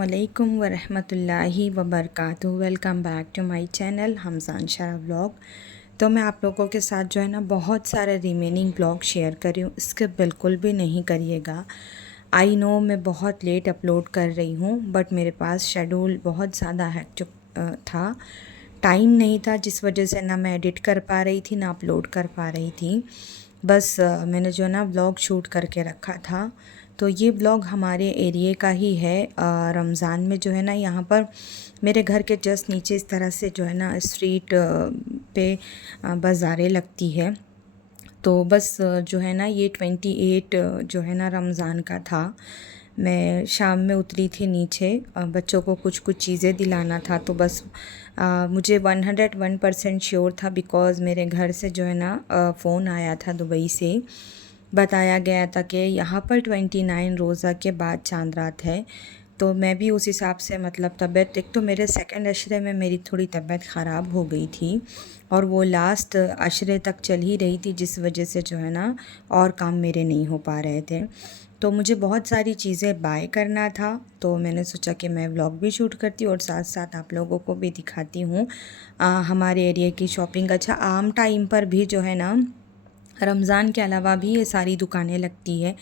अस्सलामुअलैकुम वरहमतुल्लाहि वबरकातुहू। Welcome back to my channel Hamjan Shara vlog. तो मैं आप लोगों के साथ जो है ना बहुत सारे रिमेनिंग व्लॉग शेयर कर रही हूँ, स्किप बिल्कुल भी नहीं करिएगा। आई नो मैं बहुत लेट अपलोड कर रही हूँ, बट मेरे पास शेड्यूल बहुत ज़्यादा हेक्टिक था, टाइम नहीं था, जिस वजह से ना मैं एडिट कर पा रही थी ना अपलोड कर पा रही थी। बस मैंने जो है ना व्लॉग शूट करके रखा था। तो ये व्लॉग हमारे एरिए का ही है। रमज़ान में जो है ना यहाँ पर मेरे घर के जस्ट नीचे इस तरह से जो है ना स्ट्रीट पे बाज़ारें लगती है। तो बस जो है ना ये 28 जो है ना रमज़ान का था। मैं शाम में उतरी थी नीचे, बच्चों को कुछ कुछ चीज़ें दिलाना था। तो बस मुझे 101% श्योर था, बिकॉज़ मेरे घर से जो है ना फ़ोन आया था दुबई से, बताया गया था कि यहाँ पर 29 रोज़ा के बाद चांद रात है। तो मैं भी उस हिसाब से मतलब तबीयत, एक तो मेरे सेकंड अशरे में मेरी थोड़ी तबीयत ख़राब हो गई थी और वो लास्ट अशरे तक चल ही रही थी, जिस वजह से जो है ना और काम मेरे नहीं हो पा रहे थे। तो मुझे बहुत सारी चीज़ें बाय करना था, तो मैंने सोचा कि मैं व्लॉग भी शूट करती हूँ और साथ साथ आप लोगों को भी दिखाती हूँ हमारे एरिया की शॉपिंग। अच्छा, आम टाइम पर भी जो है ना रमज़ान के अलावा भी ये सारी दुकानें लगती है।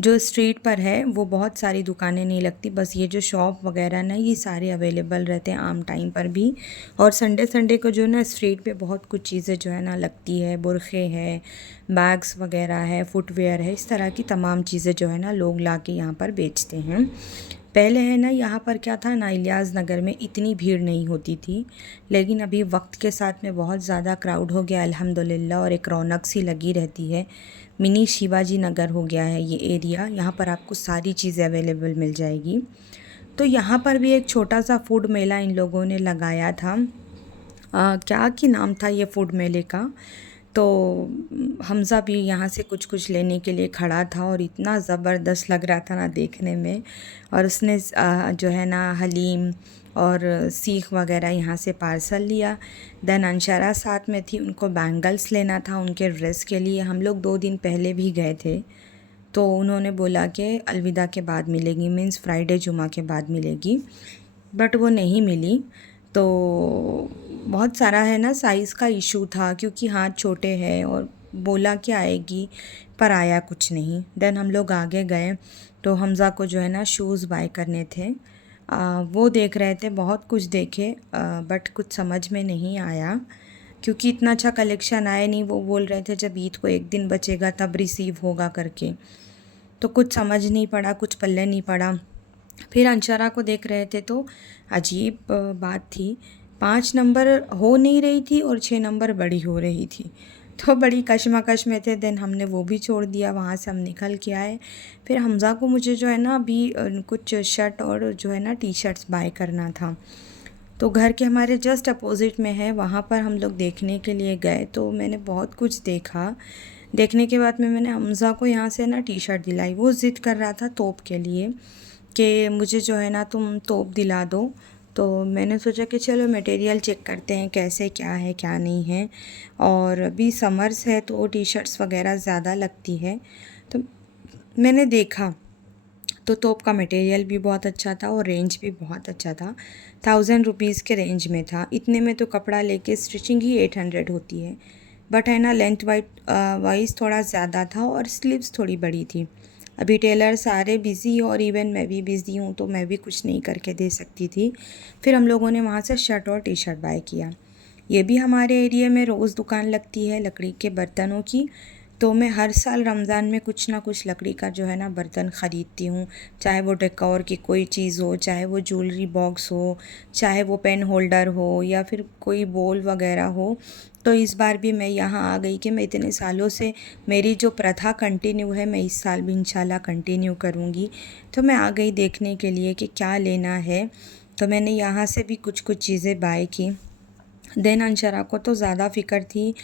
जो स्ट्रीट पर है वो बहुत सारी दुकानें नहीं लगती, बस ये जो शॉप वगैरह ना ये सारे अवेलेबल रहते हैं आम टाइम पर भी। और संडे संडे को जो है ना स्ट्रीट पे बहुत कुछ चीज़ें जो है ना लगती है, बुरखे है, बैग्स वगैरह है, फुटवेयर है, इस तरह की तमाम चीज़ें जो है ना लोग ला के यहाँ पर बेचते हैं। पहले है ना यहाँ पर क्या था ना, इलियास नगर में इतनी भीड़ नहीं होती थी, लेकिन अभी वक्त के साथ में बहुत ज़्यादा क्राउड हो गया अल्हम्दुलिल्लाह, और एक रौनक सी लगी रहती है। मिनी शिवाजी नगर हो गया है ये एरिया, यहाँ पर आपको सारी चीज़ें अवेलेबल मिल जाएगी। तो यहाँ पर भी एक छोटा सा फूड मेला इन लोगों ने लगाया था। क्या कि नाम था ये फूड मेले का। तो हमज़ा भी यहाँ से कुछ कुछ लेने के लिए खड़ा था और इतना ज़बरदस्त लग रहा था ना देखने में। और उसने जो है ना हलीम और सीख वगैरह यहाँ से पार्सल लिया। देन अंशरा साथ में थी, उनको बैंगल्स लेना था उनके ड्रेस के लिए। हम लोग 2 दिन पहले भी गए थे, तो उन्होंने बोला कि अलविदा के बाद मिलेगी, मीन्स फ्राइडे जुमा के बाद मिलेगी, बट वो नहीं मिली। तो बहुत सारा है ना साइज़ का इशू था, क्योंकि हाथ छोटे हैं और बोला कि आएगी पर आया कुछ नहीं। देन हम लोग आगे गए तो हमज़ा को जो है ना शूज़ बाय करने थे। वो देख रहे थे, बहुत कुछ देखे, बट कुछ समझ में नहीं आया क्योंकि इतना अच्छा कलेक्शन आया नहीं। वो बोल रहे थे जब ईद को एक दिन बचेगा तब रिसीव होगा करके, तो कुछ समझ नहीं पड़ा, कुछ पल्ले नहीं पड़ा। फिर अंशरा को देख रहे थे तो अजीब बात थी, 5 नंबर हो नहीं रही थी और 6 नंबर बड़ी हो रही थी, तो बड़ी कशमकश में थे। देन हमने वो भी छोड़ दिया, वहाँ से हम निकल के आए। फिर हमज़ा को मुझे जो है ना अभी कुछ शर्ट और जो है ना टी शर्ट्स बाय करना था, तो घर के हमारे जस्ट अपोज़िट में है, वहाँ पर हम लोग देखने के लिए गए। तो मैंने बहुत कुछ देखा, देखने के बाद में मैंने हमज़ा को यहाँ से ना टी शर्ट दिलाई। वो ज़िद कर रहा था तोप के लिए कि मुझे जो है ना तुम तोप दिला दो। तो मैंने सोचा कि चलो मटेरियल चेक करते हैं कैसे क्या है क्या नहीं है, और अभी समर्स है तो टी शर्ट्स वगैरह ज़्यादा लगती है। तो मैंने देखा तो तोप का मटेरियल भी बहुत अच्छा था और रेंज भी बहुत अच्छा था, 1000 रुपीज़ के रेंज में था। इतने में तो कपड़ा लेके स्टिचिंग ही 800 होती है, बट है ना लेंथ वाइज थोड़ा ज़्यादा था और स्लीव्स थोड़ी बड़ी थी। अभी टेलर सारे बिज़ी और इवन मैं भी बिज़ी हूँ, तो मैं भी कुछ नहीं करके दे सकती थी। फिर हम लोगों ने वहाँ से शर्ट और टी शर्ट बाय किया। ये भी हमारे एरिया में रोज़ दुकान लगती है लकड़ी के बर्तनों की, तो मैं हर साल रमज़ान में कुछ ना कुछ लकड़ी का जो है ना बर्तन ख़रीदती हूँ। चाहे वो डेकोर की कोई चीज़ हो, चाहे वो ज्वेलरी बॉक्स हो, चाहे वो पेन होल्डर हो, या फिर कोई बोल वगैरह हो। तो इस बार भी मैं यहाँ आ गई कि मैं इतने सालों से, मेरी जो प्रथा कंटिन्यू है, मैं इस साल भी इंशाल्लाह कंटिन्यू करूँगी। तो मैं आ गई देखने के लिए कि क्या लेना है। तो मैंने यहाँ से भी कुछ कुछ चीज़ें बाय की। देन अंशरा को तो ज़्यादा फ़िक्र थी,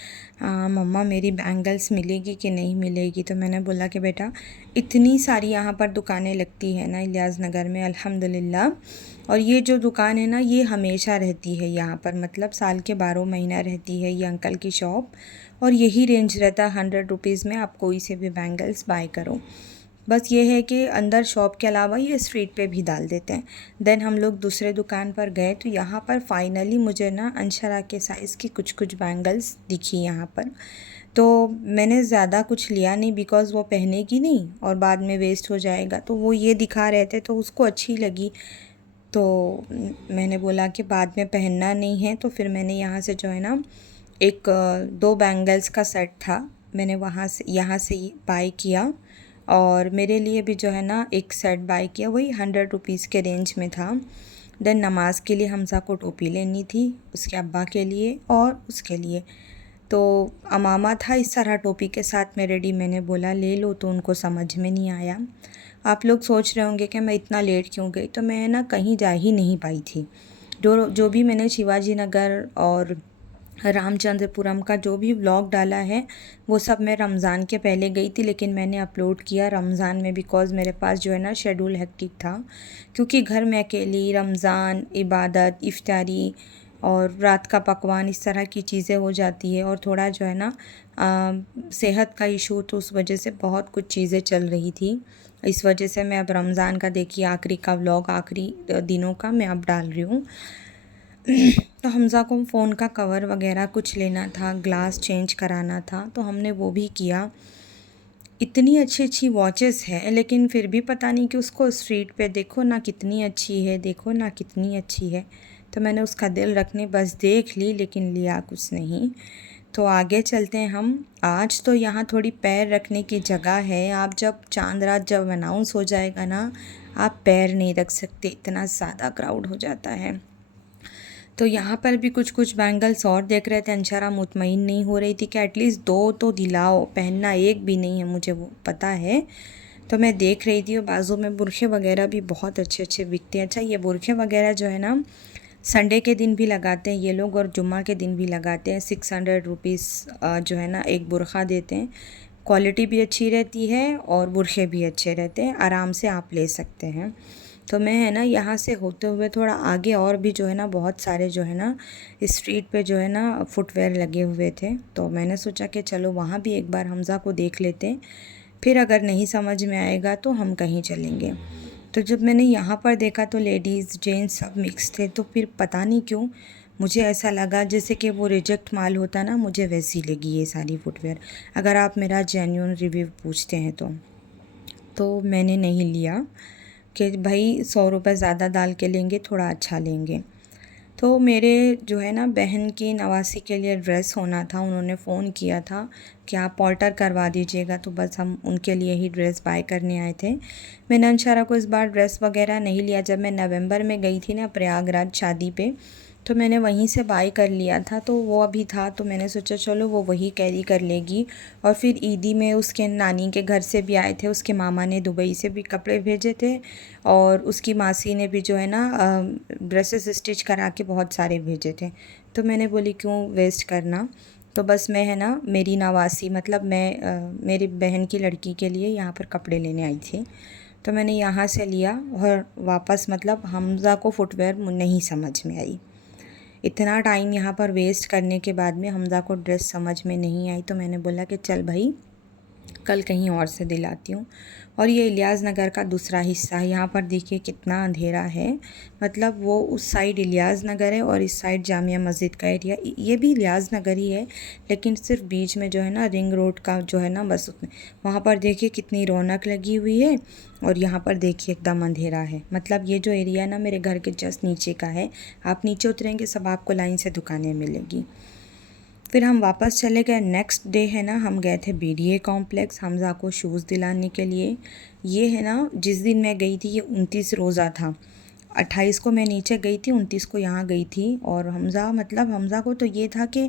मम्मा मेरी बैंगल्स मिलेगी कि नहीं मिलेगी। तो मैंने बोला कि बेटा इतनी सारी यहाँ पर दुकानें लगती है ना इलियास नगर में अल्हम्दुलिल्लाह, और ये जो दुकान है ना ये हमेशा रहती है यहाँ पर, मतलब साल के 12 महीना रहती है ये अंकल की शॉप, और यही रेंज रहता है 100 रुपीज़ में, आप कोई से भी बैंगल्स बाय करो। बस ये है कि अंदर शॉप के अलावा ये स्ट्रीट पे भी डाल देते हैं। देन हम लोग दूसरे दुकान पर गए तो यहाँ पर फाइनली मुझे ना अंशरा के साइज़ की कुछ कुछ बैंगल्स दिखी यहाँ पर। तो मैंने ज़्यादा कुछ लिया नहीं बिकॉज़ वो पहनेगी नहीं और बाद में वेस्ट हो जाएगा, तो वो ये दिखा रहे थे तो उसको अच्छी लगी। तो मैंने बोला कि बाद में पहनना नहीं है, तो फिर मैंने यहाँ से जो है ना एक 2 बैंगल्स का सेट था, मैंने वहाँ से यहाँ से बाय किया। और मेरे लिए भी जो है ना एक सेट बाय किया, वही 100 रुपीज़ के रेंज में था। देन नमाज़ के लिए हमज़ा को टोपी लेनी थी, उसके अब्बा के लिए और उसके लिए। तो अमामा था इस तरह टोपी के साथ में रेडी, मैंने बोला ले लो, तो उनको समझ में नहीं आया। आप लोग सोच रहे होंगे कि मैं इतना लेट क्यों गई, तो मैं ना कहीं जा ही नहीं पाई थी। जो भी मैंने शिवाजी नगर और रामचंद्रपुरम का जो भी व्लॉग डाला है वो सब मैं रमज़ान के पहले गई थी, लेकिन मैंने अपलोड किया रमज़ान में बिकॉज़ मेरे पास जो है ना शेड्यूल हेक्टिक था, क्योंकि घर में अकेली रमज़ान, इबादत, इफ्तारी और रात का पकवान इस तरह की चीज़ें हो जाती है, और थोड़ा जो है ना सेहत का इशू, तो उस वजह से बहुत कुछ चीज़ें चल रही थी। इस वजह से मैं अब रमज़ान का देखिए आखिरी का व्लॉग, आखिरी दिनों का मैं अब डाल रही हूँ। तो हमज़ा को फ़ोन का कवर वगैरह कुछ लेना था, ग्लास चेंज कराना था, तो हमने वो भी किया। इतनी अच्छी अच्छी वॉचेस हैं, लेकिन फिर भी पता नहीं कि उसको स्ट्रीट पे देखो ना कितनी अच्छी है, देखो ना कितनी अच्छी है। तो मैंने उसका दिल रखने बस देख ली, लेकिन लिया कुछ नहीं। तो आगे चलते हैं हम। आज तो यहाँ थोड़ी पैर रखने की जगह है, आप जब चांद रात जब अनाउंस हो जाएगा ना, आप पैर नहीं रख सकते, इतना ज़्यादा क्राउड हो जाता है। तो यहाँ पर भी कुछ कुछ बैंगल्स और देख रहे थे, अंशरा मुतमईन नहीं हो रही थी कि एटलीस्ट 2 तो दिलाओ, पहनना एक भी नहीं है, मुझे वो पता है। तो मैं देख रही थी, और बाजू में बुरखे वगैरह भी बहुत अच्छे अच्छे बिकते हैं। अच्छा, ये बुरखे वगैरह जो है ना संडे के दिन भी लगाते हैं ये लोग, और जुम्मा के दिन भी लगाते हैं। 600 रुपीज़ जो है ना एक बुरखा देते हैं। क्वालिटी भी अच्छी रहती है और बुरखे भी अच्छे रहते हैं, आराम से आप ले सकते हैं। तो मैं है ना यहाँ से होते हुए थोड़ा आगे और भी जो है ना बहुत सारे जो है ना स्ट्रीट पे जो है ना फुटवेयर लगे हुए थे, तो मैंने सोचा कि चलो वहाँ भी एक बार हमज़ा को देख लेते हैं, फिर अगर नहीं समझ में आएगा तो हम कहीं चलेंगे। तो जब मैंने यहाँ पर देखा तो लेडीज़ जेंट्स सब मिक्स थे, तो फिर पता नहीं क्यों मुझे ऐसा लगा जैसे कि वो रिजेक्ट माल होता ना, मुझे वैसी लगी ये सारी फुटवेयर, अगर आप मेरा जेन्युइन रिव्यू पूछते हैं तो मैंने नहीं लिया कि भाई 100 रुपये ज़्यादा डाल के लेंगे, थोड़ा अच्छा लेंगे। तो मेरे जो है ना बहन की नवासी के लिए ड्रेस होना था, उन्होंने फ़ोन किया था कि आप ऑल्टर करवा दीजिएगा, तो बस हम उनके लिए ही ड्रेस बाय करने आए थे। मैंने अंशरा को इस बार ड्रेस वगैरह नहीं लिया, जब मैं नवंबर में गई थी ना प्रयागराज शादी पे, तो मैंने वहीं से बाय कर लिया था, तो वो अभी था, तो मैंने सोचा चलो वो वही कैरी कर लेगी। और फिर ईदी में उसके नानी के घर से भी आए थे, उसके मामा ने दुबई से भी कपड़े भेजे थे, और उसकी मासी ने भी जो है ना ड्रेसेस स्टिच करा के बहुत सारे भेजे थे। तो मैंने बोली क्यों वेस्ट करना, तो बस मैं है ना मेरी नवासी मतलब मैं मेरी बहन की लड़की के लिए यहाँ पर कपड़े लेने आई थी, तो मैंने यहाँ से लिया। और वापस मतलब हमज़ा को फुटवेयर नहीं समझ में आई, इतना टाइम यहाँ पर वेस्ट करने के बाद में हमज़ा को ड्रेस समझ में नहीं आई, तो मैंने बोला कि चल भाई कल कहीं और से दिलाती हूँ। और ये इलियास नगर का दूसरा हिस्सा है, यहाँ पर देखिए कितना अंधेरा है, मतलब वो उस साइड इलियास नगर है और इस साइड जामिया मस्जिद का एरिया, ये भी इलियास नगर ही है, लेकिन सिर्फ बीच में जो है ना रिंग रोड का जो है ना बस उतने, वहाँ पर देखिए कितनी रौनक लगी हुई है, और यहाँ पर देखिए एकदम अंधेरा है। मतलब ये जो एरिया ना मेरे घर के जस्ट नीचे का है, आप नीचे उतरेंगे सब आपको लाइन से दुकानें मिलेगी। फिर हम वापस चले गए, नेक्स्ट डे है ना हम गए थे बीडीए कॉम्प्लेक्स हमज़ा को शूज़ दिलाने के लिए। ये है ना जिस दिन मैं गई थी ये 29 रोज़ा था, 28 को मैं नीचे गई थी, 29 को यहाँ गई थी। और हमज़ा को तो ये था कि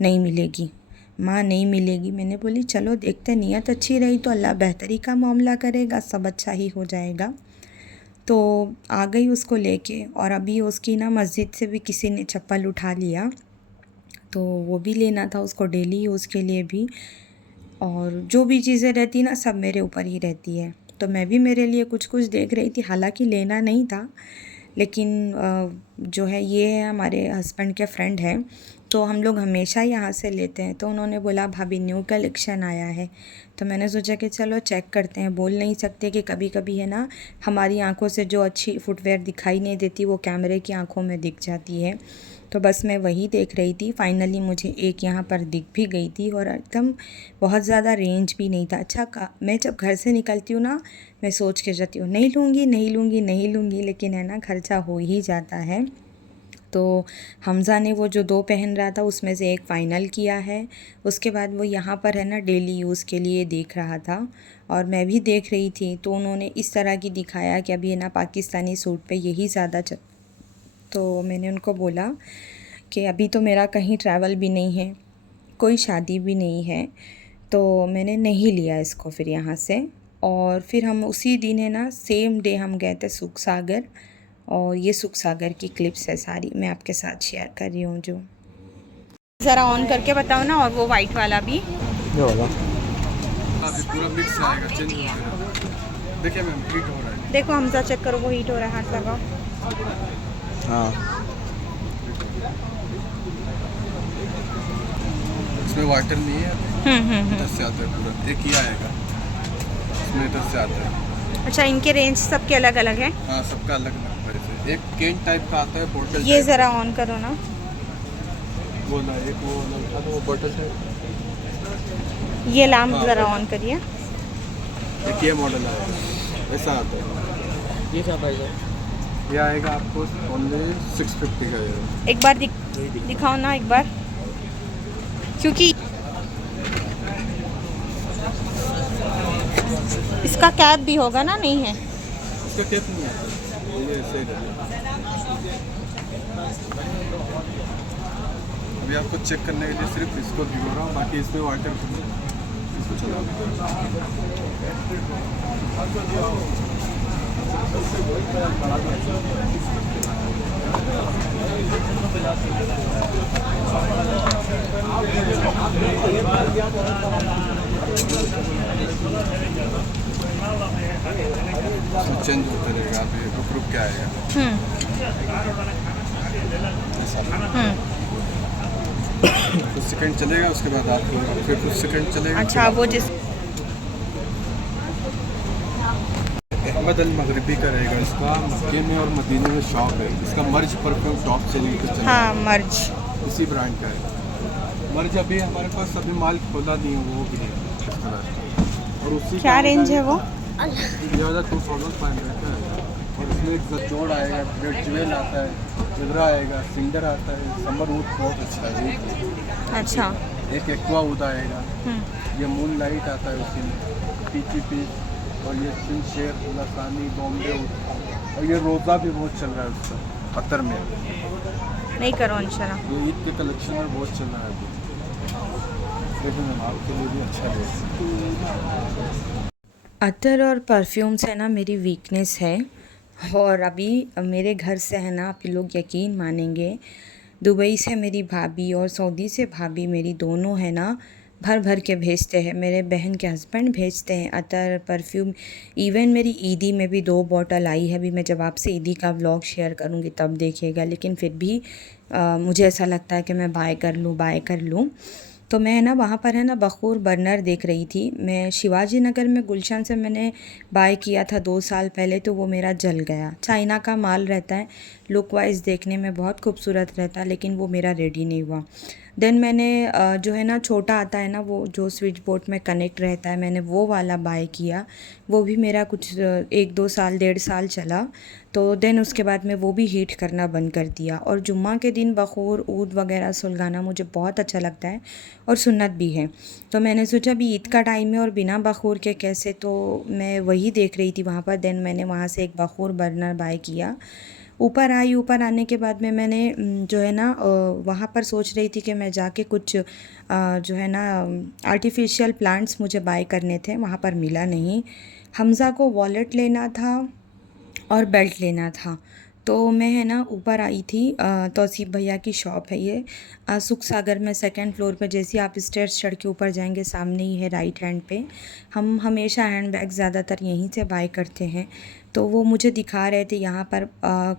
नहीं मिलेगी माँ, नहीं मिलेगी। मैंने बोली चलो देखते, नियत अच्छी रही तो अल्लाह बेहतरी का मामला करेगा, सब अच्छा ही हो जाएगा। तो आ गई उसको लेके, और अभी उसकी ना मस्जिद से भी किसी ने चप्पल उठा लिया, तो वो भी लेना था उसको डेली यूज़ के लिए भी। और जो भी चीज़ें रहती ना सब मेरे ऊपर ही रहती है, तो मैं भी मेरे लिए कुछ कुछ देख रही थी, हालांकि लेना नहीं था, लेकिन जो है ये है हमारे हस्बैंड के फ्रेंड हैं, तो हम लोग हमेशा यहाँ से लेते हैं। तो उन्होंने बोला भाभी न्यू कलेक्शन आया है, तो मैंने सोचा कि चलो चेक करते हैं। बोल नहीं सकते कि कभी कभी है ना, हमारी आंखों से जो अच्छी फुटवेयर दिखाई नहीं देती वो कैमरे की आंखों में दिख जाती है। तो बस मैं वही देख रही थी। फाइनली मुझे एक यहाँ पर दिख भी गई थी और एकदम बहुत ज़्यादा रेंज भी नहीं था। अच्छा मैं जब घर से निकलती हूँ ना, मैं सोच के जाती हूँ नहीं लूँगी नहीं लूँगी नहीं लूँगी, लेकिन है ना खर्चा हो ही जाता है। तो हमज़ा ने वो जो 2 पहन रहा था उसमें से एक फ़ाइनल किया है। उसके बाद वो यहाँ पर है ना डेली यूज़ के लिए देख रहा था और मैं भी देख रही थी। तो उन्होंने इस तरह की दिखाया कि अभी है ना पाकिस्तानी सूट पे यही ज़्यादा तो मैंने उनको बोला कि अभी तो मेरा कहीं ट्रैवल भी नहीं है, कोई शादी भी नहीं है, तो मैंने नहीं लिया इसको फिर यहाँ से। और फिर हम उसी दिन है ना सेम डे हम गए थे सुख सागर, और ये सुख सागर की क्लिप्स है सारी मैं आपके साथ शेयर कर रही हूँ। जो ज़रा ऑन करके बताओ ना, और वो वाइट वाला भी ये वाला अभी पूरा मिक्स आएगा, चेंज हो जाएगा। देखिए मैम हीट हो रहा है। देखो हमज़ा चेक करो, वो हीट हो रहा है, हाथ लगाओ। हाँ इसमें वाटर नहीं है, इधर से आता है पूरा, एक ही आएगा इसमें, इधर से आता है। अच्छा, इनके रेंज सबके अलग अलग है। हाँ सबका अलग अलग प्राइस है। एक केन टाइप का आता है, बोतल ये ज़रा ऑन करो ना। वो ना, एक वो वाला था तो वो बोतल टाइप। ये लैम्प हाँ, ज़रा ऑन करिए। एक ये मॉडल आएगा, ऐसा आता है। ये क्या प्राइस है? ये आएगा आपको ओनली 650 का ये। एक बार दिखाओ ना एक बार, क्योंकि इसका कैप भी होगा ना, नहीं है? इसका कैप नहीं है, ये ऐसे ही है। अभी आपको चेक करने के लिए सिर्फ इसको भिगो रहा हूँ, बाकी इसमें वाटर इसको चला चेंज होते रहेगा, अभी रुक रुक के आएगा ऐसा। कुछ सेकंड चलेगा, उसके बाद आपको फिर कुछ सेकंड चलेगा। अच्छा, वो जिस अहमद अल मगरिबी का रहेगा, इसका मक्के में और मदीने में शॉप है। इसका मर्ज परफ्यूम टॉप सेलिंग पे चल, हाँ मर्ज इसी ब्रांड का है। मर्ज अभी हमारे पास अभी माल खोला नहीं है, वो भी है इस तरह का। और उसी क्या रेंज है वो? ये वाला 2500 का है। और इसमें एक जटोड़ आएगा, रेड ज्वेल आता है, इधरा आएगा, सिंडर आता है, समर वुड बहुत अच्छा है। अच्छा। एक एक्वा वुड आएगा, ये मून लाइट आता है उसी में, पीची, और ये सिंह शेर, लसानी, बॉम्बे वुड, और ये रोज़ा भी बहुत चल रहा है उसका अतर में। नहीं करो इंशाल्लाह। ये ईद के कलेक्शन में बहुत चल रहा है अभी। देखो मैम आपके लिए भी अच्छा है। अतर और परफ्यूम्स है ना मेरी वीकनेस है। और अभी मेरे घर से है ना, आप लोग यकीन मानेंगे, दुबई से मेरी भाभी और सऊदी से भाभी मेरी दोनों है ना भर भर के भेजते हैं। मेरे बहन के हस्बैंड भेजते हैं अतर परफ्यूम। इवन मेरी ईदी में भी 2 बॉटल आई है। अभी मैं जब आपसे ईदी का व्लॉग शेयर करूँगी तब देखिएगा। लेकिन फिर भी मुझे ऐसा लगता है कि मैं बाय कर लूँ। तो मैं ना वहाँ पर है ना बखूर बर्नर देख रही थी। मैं शिवाजी नगर में गुलशन से मैंने बाय किया था 2 साल पहले, तो वो मेरा जल गया। चाइना का माल रहता है, लुक वाइज देखने में बहुत खूबसूरत रहता है, लेकिन वो मेरा रेडी नहीं हुआ। देन मैंने जो है ना छोटा आता है ना, वो जो स्विच बोर्ड में कनेक्ट रहता है, मैंने वो वाला बाय किया। वो भी मेरा कुछ 1-2 साल 1.5 साल चला। तो देन उसके बाद में वो भी हीट करना बंद कर दिया। और जुम्मा के दिन बखूर, ऊद वगैरह सुलगाना मुझे बहुत अच्छा लगता है और सुन्नत भी है। तो मैंने सोचा अभी ईद का टाइम है और बिना बखूर के कैसे, तो मैं वही देख रही थी वहाँ पर। देन मैंने वहाँ से एक बखूर बर्नर बाय किया। ऊपर आने के बाद में मैंने जो है ना वहाँ पर सोच रही थी कि मैं जाके कुछ जो है ना आर्टिफिशियल प्लांट्स मुझे बाय करने थे, वहाँ पर मिला नहीं। हमज़ा को वॉलेट लेना था और बेल्ट लेना था। तो मैं है ना ऊपर आई थी, तौसीफ़ भैया की शॉप है ये, सुख सागर में 2nd फ्लोर पे। जैसे आप स्टेयर्स चढ़ के ऊपर जाएंगे सामने ही है राइट हैंड पे। हम हमेशा हैंड बैग ज़्यादातर यहीं से बाय करते हैं। तो वो मुझे दिखा रहे थे यहाँ पर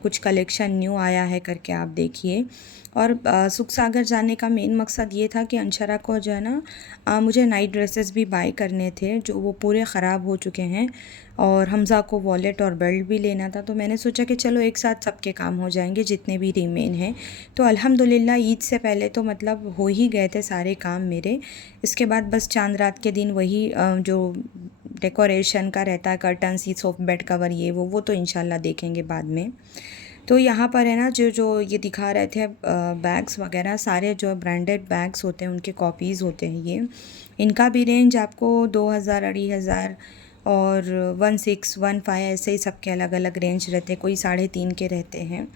कुछ कलेक्शन न्यू आया है करके, आप देखिए। और सुख सागर जाने का मेन मकसद ये था कि अंशरा को जो है ना मुझे नाइट ड्रेसेस भी बाय करने थे जो वो पूरे ख़राब हो चुके हैं, और हमज़ा को वॉलेट और बेल्ट भी लेना था। तो मैंने सोचा कि चलो एक साथ सबके काम हो जाएंगे जितने भी रिमेन हैं। तो अल्हम्दुलिल्लाह ईद से पहले तो मतलब हो ही गए थे सारे काम मेरे। इसके बाद बस चांद रात के दिन वही जो डेकोरेशन का रहता है, कर्टन्स, ये सोफ़ा बेड कवर, ये वो तो इंशाल्लाह देखेंगे बाद में। तो यहाँ पर है ना जो जो ये दिखा रहे थे बैग्स वगैरह, सारे जो ब्रांडेड बैग्स होते हैं उनके कॉपीज़ होते हैं ये। इनका भी रेंज आपको 2000, 2500 और 1615 ऐसे ही सबके अलग अलग रेंज रहते हैं, कोई 3.5 के रहते हैं।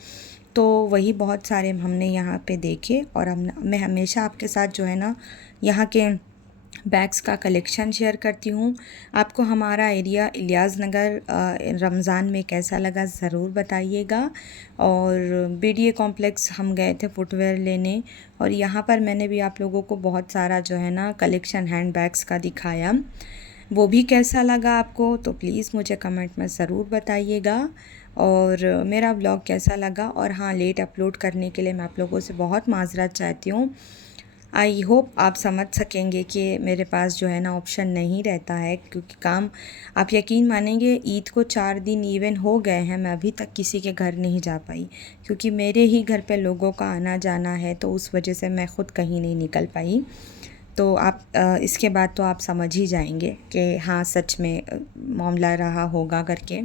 तो वही बहुत सारे हमने यहाँ पे देखे, और मैं हमेशा आपके साथ जो है ना यहाँ के बैग्स का कलेक्शन शेयर करती हूँ। आपको हमारा एरिया इलियास नगर रमज़ान में कैसा लगा ज़रूर बताइएगा। और बीडीए कॉम्प्लेक्स हम गए थे फुटवेयर लेने, और यहाँ पर मैंने भी आप लोगों को बहुत सारा जो है ना कलेक्शन हैंड बैग्स का दिखाया। वो भी कैसा लगा आपको तो प्लीज़ मुझे कमेंट में ज़रूर बताइएगा। और मेरा व्लॉग कैसा लगा, और हाँ, लेट अपलोड करने के लिए मैं आप लोगों से बहुत माज़रत चाहती हूँ। आई होप आप समझ सकेंगे कि मेरे पास जो है ना ऑप्शन नहीं रहता है, क्योंकि काम, आप यकीन मानेंगे ईद को 4 दिन इवन हो गए हैं, मैं अभी तक किसी के घर नहीं जा पाई, क्योंकि मेरे ही घर पे लोगों का आना जाना है, तो उस वजह से मैं ख़ुद कहीं नहीं निकल पाई। तो आप इसके बाद तो आप समझ ही जाएंगे कि हाँ सच में मामला रहा होगा करके।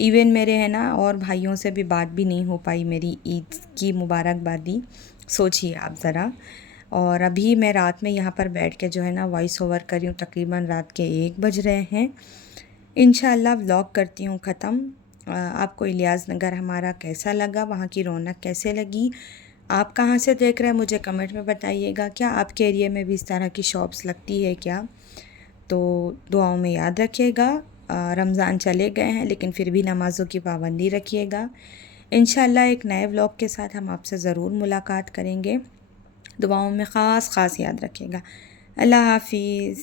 इवन मेरे है ना और भाइयों से भी बात भी नहीं हो पाई मेरी ईद की मुबारकबादी, सोचिए आप ज़रा। और अभी मैं रात में यहाँ पर बैठ के जो है ना वॉइस ओवर कर रही हूँ, तकरीबन रात के 1 बज रहे हैं। इंशाल्लाह व्लॉग करती हूँ ख़त्म। आपको इलियास नगर हमारा कैसा लगा, वहाँ की रौनक कैसे लगी, आप कहाँ से देख रहे हैं मुझे कमेंट में बताइएगा। क्या आपके एरिया में भी इस तरह की शॉप्स लगती है क्या? तो दुआओं में याद रखिएगा। रमज़ान चले गए हैं लेकिन फिर भी नमाज़ों की पाबंदी रखिएगा। इंशाल्लाह एक नए व्लॉग के साथ हम आपसे ज़रूर मुलाकात करेंगे। दुआओं में ख़ास याद रखिएगा। अल्लाह हाफ़िज़।